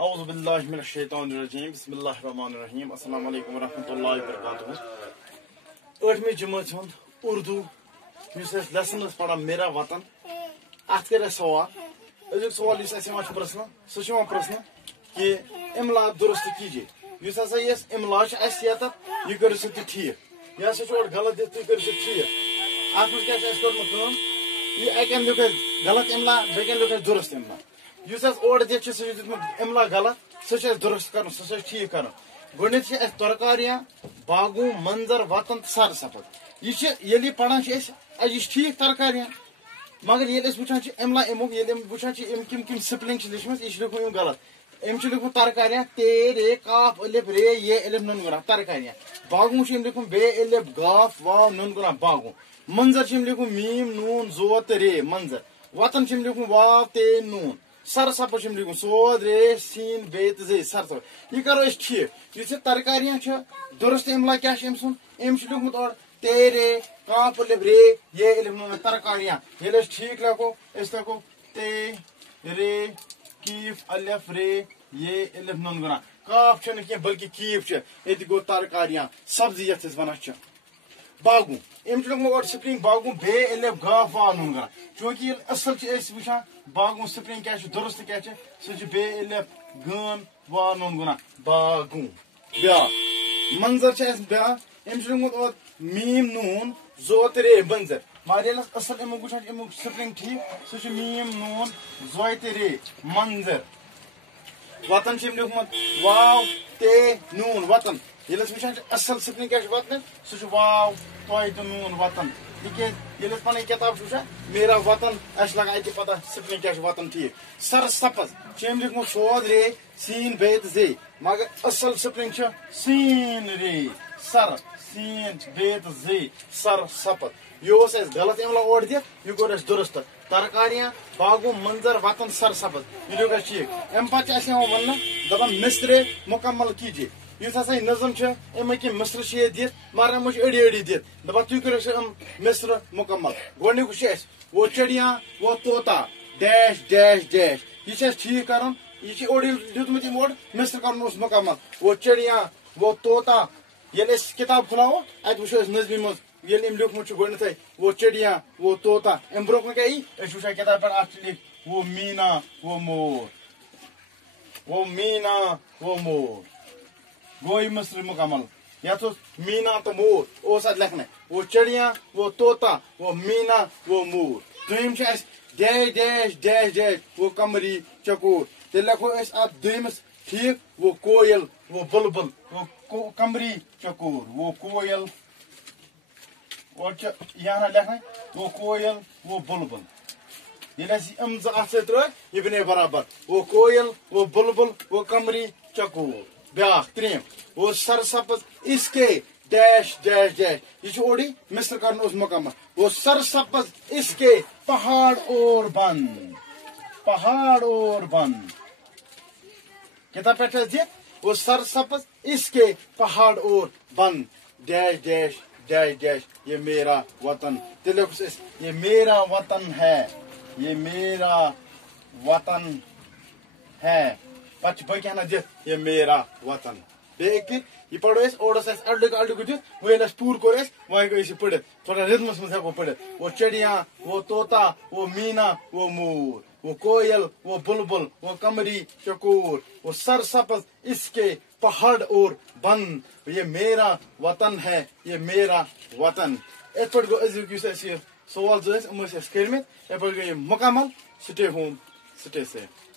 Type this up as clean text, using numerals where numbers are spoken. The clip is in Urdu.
اعوذ باللہ من الشیطان الرجیم بسم اللہ الرحمن الرحیم السلام علیکم ورحمۃ اللہ وبرکاتہ 8ویں جماعت ہند اردو لیسن پڑھان میرا وطن ات کر سوال ازیک سوال اس پرسن سہ پرسن کہ املا درست کیجیے اس ہسا یہ املا یت یہ کرو سا تہ ٹھیک یہ ہسا غلط دت تھی کرو سا ٹھیک ات مجھ کیا کورمت یہ اکن لیکھ غلط املا بیکن لیکھ درست املا اس اور دت سہ دیتمت املا غلط سہ درست کر سہ ٹھیک کر گۄڈنیتھ اس ترکاریاں باغوں منظر وطن سر سپد یہ پڑھان یہ ٹھیک ترکاریاں مگر یہ وچان املا امیک وچان کم کم سپلنگ لچمت یہ لکھمت غلط ام لکھمت ترکاریاں تے رے کاف الف رے یہ الف نون گنا ترکاریاں باغوں لکھمت بے الف گاف واو نون گنا باغوں منظر لکھمت میم نون زو تو رے منظر وطن لکھمت واو تے نون سر سپد لکھمت سود رے سین بے زے سر سپد یہ کرو ٹھیک یہ ترکاریاں درست املا کیا ام لکھمت اور تے رے کاف الف رے یہ الف نون ترکاریاں یہ ٹھیک لکھو لکھو تے رے کیف الف رے یہ الف نون گنا کاف کی بلکہ کیف یہ گو ترکاریاں سبزی یت ونان باغوں ام لکھمت اور سپرنگ باغوں بے الف گاف وا نون گنا چونکہ یہ اصل وچان باغوں سپرنگ کیا درست کیا سہ بے الف گن وا نون گنا باغوں بیا منظر بیا ام لکھمت اور میم نون زوت رے منظر مگر اصل امیک وچان امیک سپرنگ ٹھیک سہ میم نون زوت رے منظر وطن لکھمت واو تے نون وطن یہ وچان اصل سپرنگ کیا وطن سہ واو تو نون وطن یہ پن کتاب وچان میرا وطن اس لگا اتہ پتہ سپرنگ کیا وطن ٹھیک سر سپز لکھمت سود رے سین بیت زے مگر اصل سپرنگ سین رے سر سین بیت زے سر سپد یہ غلط املا اور دت یہ کور درست ترکاریاں باغوں منظر وطن سر سپد یہ لوگ ٹھیک ام پتہ ون دپان مصرے مکمل کیجیے اس ہسا نظم امیک مصر دت مگر ام اڑی اڑی دت دپان تھی کرو مصر مکمل گۄڈنیُک وہ چڑیاں وہ طوطا ڈیش ڈیش ڈیش یہ ٹھیک کرن یہ اوڑی دیتمت اور مصر کرن مکمل وہ چڑیاں وہ طوطا یل کتاب کھلاو ات وچو نظمی مز یل لکھمت گۄڈنیتھے وہ چڑیاں وہ طوطا ام برو کیا وچان کتاب پہ ات لکھ وہ مینا وہ مور وہ مینا وہ مور گوئی مصر مکمل یت مینا تو مور ات لکھنے وہ چڑیاں وہ طوطا وہ مینا وہ مور دویم ڈیش ڈیش ڈیش ڈیش وہ قمری چکور تیل لکھو ات دویمس ٹھیک وہ کوئل وہ بلبل وہ قمری چکور وہ کوئل اور یہ لکھنا وہ کوئل وہ بلبل یہ ام ات یہ بنے برابر وہ کوئل وہ بلبل وہ قمری چکور بیاکھ تریم وہ سر سبز اس کے ڈیش ڈیش ڈیش یہ اوڑی مصر کرن مکمل وہ سر سبز اس کے پہاڑ اور بند پہاڑ اور بند کتاب پہ دت وہ سر سبز اس کے پہاڑ اور بند ڈیش ڈیش ڈیش ڈیش یہ میرا وطن تلک یہ میرا وطن ہے یہ میرا وطن ہے پتہ باقی دت یہ میرا وطن بیک یہ پڑھو اوڑس اڈ دت وہ پور کور وہ ہوں پڑھت تھوڑا رتمس مز ہوں پڑھت وہ چڑیاں وہ طوطا وہ مینا وہ مور وہ کوئل وہ بلبل وہ قمری چکور وہ سر سبز اس کے پہاڑ اور بند یہ میرا وطن ہے یہ میرا وطن ات پہ گو ازیک سوال جو کرمت یہ پہ گئی مکمل سٹے ہوم سٹے سیف